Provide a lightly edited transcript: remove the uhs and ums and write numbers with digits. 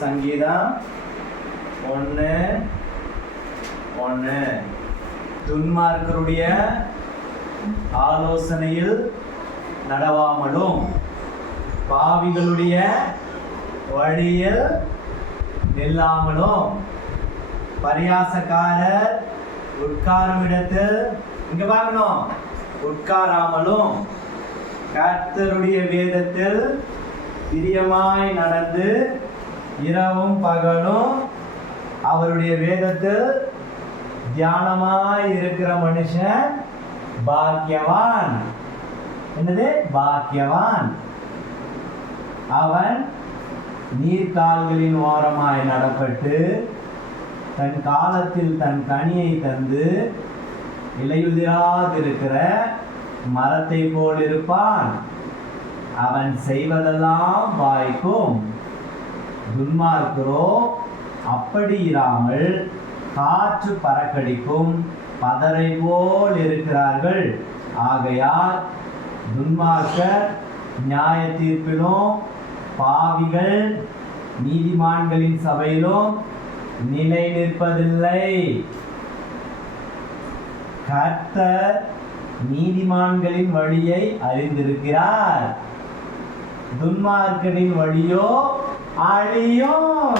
சங்கீதம் 1:1. துன்மார்க்கருடைய ஆலோசனையில் நடவாமலும் பாவிகளுடைய வழியில் நில்லாமலும் பரியாசக்காரர் உட்காரும் இடத்தில் இங்க பார்க்கணும் உட்காராமலும் கர்த்தருடைய வேதத்தில் பிரியமாய் நடந்து இரவும் பகலும் அவருடைய வேதத்தில் தியானமாய் இருக்கிற மனுஷன் பாக்கியவான். என்னது? பாக்கியவான். அவன் நீர்க்கால்களின் ஓரமாய் நடப்பட்டு தன் காலத்தில் தன் கனியை தந்து இலையுதிராதிருக்கிற மரத்தை போல் இருப்பான். அவன் செய்வதெல்லாம் வாய்க்கும். துன்மார்க்கரோ அப்படி இராமல் காற்று பறக்கடிக்கும் பதரை போல் இருக்கிறார்கள். ஆகையால் துன்மார்க்கர் நியாய தீர்ப்பிலும் பாவிகள் நீதிமான்களின் சபையிலும் நிலை நிற்பதில்லை. கர்த்தர் நீதிமான்களின் வழியை அறிந்திருக்கிறார், துன்மார்க்கரின் வழியோ அழியும்.